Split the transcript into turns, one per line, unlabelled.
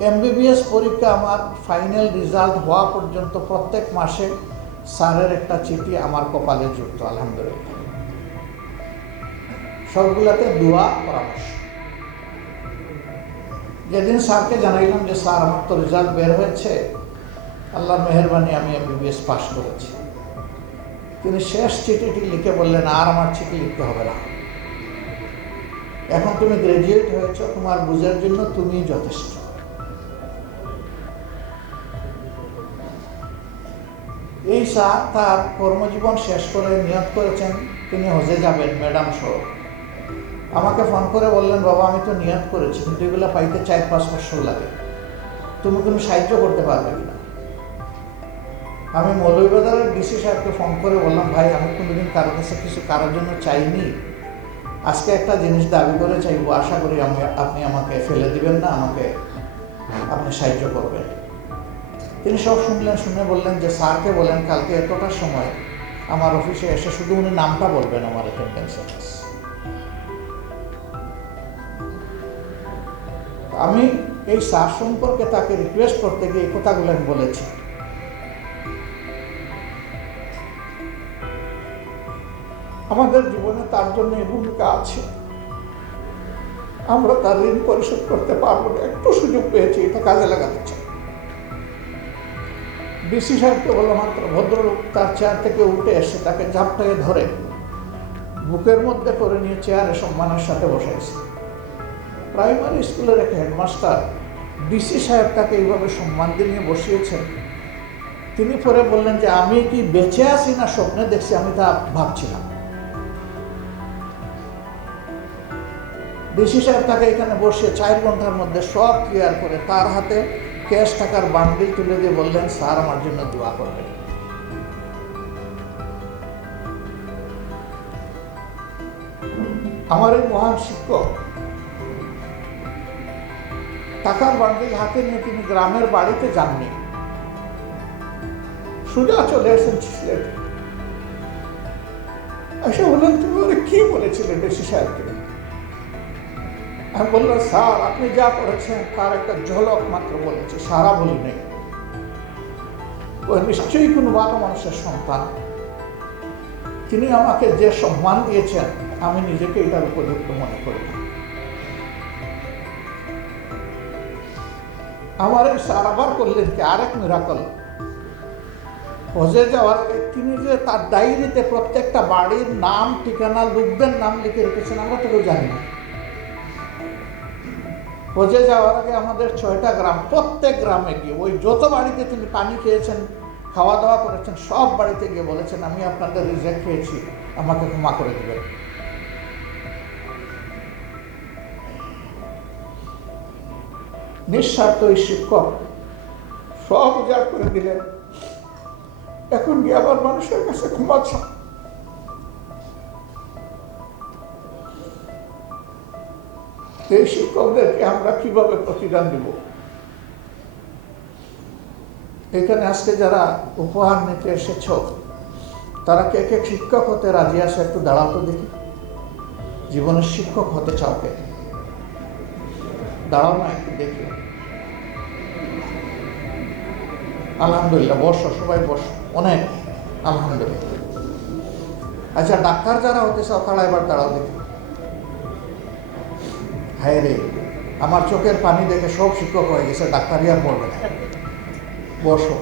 MBBS পরীক্ষা আমার final result হওয়া পর্যন্ত প্রত্যেক মাসে স্যারের একটা চিঠি আমার কপালে যুক্ত, আলহামদুলিল্লাহ। সবগুলাতে দোয়া, পরামর্শ। যেদিন স্যারকে জানাইলাম যে, স্যার, আমার তো রেজাল্ট বের হয়েছে। আল্লাহর মেহরবানি, আমি এমবিবিএস পাশ করেছি। তিনি শেষ চিঠিটি লিখে বললেন, আর আমার চিঠি লিখতে হবে না। এখন তুমি গ্রাজুয়েট হয়েছ, তোমার বুঝার জন্য তুমিই যথেষ্ট। এই স্যার তার কর্মজীবন শেষ করে নিয়ত করেছেন, তিনি হজে যাবেন, ম্যাডাম সহ। আমাকে ফোন করে বললেন, বাবা, আমি তো নিয়ত করেছি, কিন্তু এগুলো পাইতে চার পাঁচ বছর লাগে। তুমি কোনো সাহায্য করতে পারবে কিনা? আমি মৌলভীবাজারের ডিসি সাহেবকে ফোন করে বললাম, ভাই, আমি কোনোদিন কারোর কাছে কিছু কারোর জন্য চাইনি। আজকে একটা জিনিস দাবি করে চাইব, আশা করি আমি, আপনি আমাকে ফেলে দিবেন না, আমাকে আপনি সাহায্য করবেন। তিনি সব শুনলেন, শুনে বললেন যে, স্যারকে বলেন কালকে এতটার সময় আমার অফিসে এসে শুধু উনি নামটা বলবেন আমার অ্যাটেন্ডেন্সে আমি এই স্যার সম্পর্কে তাকে রিকোয়েস্ট করতে গিয়ে কথাগুলো আমি বলেছি। আমাদের জীবনে তার জন্য এই ভূমিকা আছে। আমরা তার ঋণ পরিশোধ করতে পারব একটু সুযোগ পেয়েছি, এটা কাজে লাগাতে চাই। ডিসি সাহেবকে বলল মাত্র, ভদ্রলোক তার চেয়ার থেকে উঠে এসে তাকে ঝাপটাকে ধরে বুকের মধ্যে করে নিয়ে চেয়ারে সম্মানের সাথে বসাইছে। প্রাইমারি স্কুলের এক হেডমাস্টার ডিসি সাহেব তাকে এইভাবে সম্মান দিয়ে বসিয়েছেন। তিনি পরে বললেন যে, আমি কি বেঁচে আছি না স্বপ্নে দেখছি? আমি তা ভাবছিলাম। ডিসি সাহেব তাকে এখানে বসে চার ঘণ্টার মধ্যে সব ক্লিয়ার করে তার হাতে ক্যাশ টাকার বান্ডিল তুলে দিয়ে বললেন, স্যার, আমার জন্য দোয়া করবেন। আমার এই মহান শিক্ষক টাকার বান্ডিল হাতে নিয়ে তিনি গ্রামের বাড়িতে যাননি। সোজা চলে এসেছেন সিলেটে এসে বললেন, তুমি কি বলেছিলে সাহেবকে? আমি বললাম, স্যার, আপনি যা করেছেন, তার একটা ঝলক মাত্র বলেছে, সারা বলি নেই। নিশ্চয়ই কোনো ভালো মানুষের সন্তান। তিনি আমাকে যে সম্মান দিয়েছেন, আমি নিজেকে এটার উপযুক্ত মনে করি। আমার এই স্যার আবার করলেন কি? আরেক মিরাকল হজে যাওয়ার তিনি যে তার ডায়েরিতে প্রত্যেকটা বাড়ির নাম, ঠিকানা, লোকদের নাম লিখে রেখেছেন, আমরা তো কেউ জানি না। হজে যাওয়ার আগে আমাদের ছয়টা গ্রাম, প্রত্যেক গ্রামে গিয়ে ওই যত বাড়িতে তিনি পানি খেয়েছেন খাওয়া দাওয়া করেছেন, সব বাড়িতে গিয়ে বলেছেন, আমি আপনাদের রিজেক্ট খেয়েছি, আমাকে ক্ষমা করে দেবেন। নিঃস্বার্থ এই শিক্ষক সব উজাড় করে দিলেন। এখন গিয়ে আবার মানুষের কাছে ক্ষমা এই শিক্ষকদেরকে আমরা কীভাবে প্রতিদান দিব? এখানে আজকে যারা উপহার নিতে এসেছ, তারা কে কে শিক্ষক হতে রাজি আছে একটু দাঁড়াও তো দেখি। জীবনের শিক্ষক হতে চাও কে? দাঁড়াও না, একটু দেখি। আলহামদুলিল্লাহ, বসো, সবাই বসো। অনেক, আলহামদুলিল্লাহ। আচ্ছা ডাক্তার যারা হতে চাও তারা এবার দাঁড়াও দেখি। হায় রে, আমার চোখের পানি দেখে সব শিক্ষক হয়ে গেছে ডাক্তারি আর পড়বে না। বসো।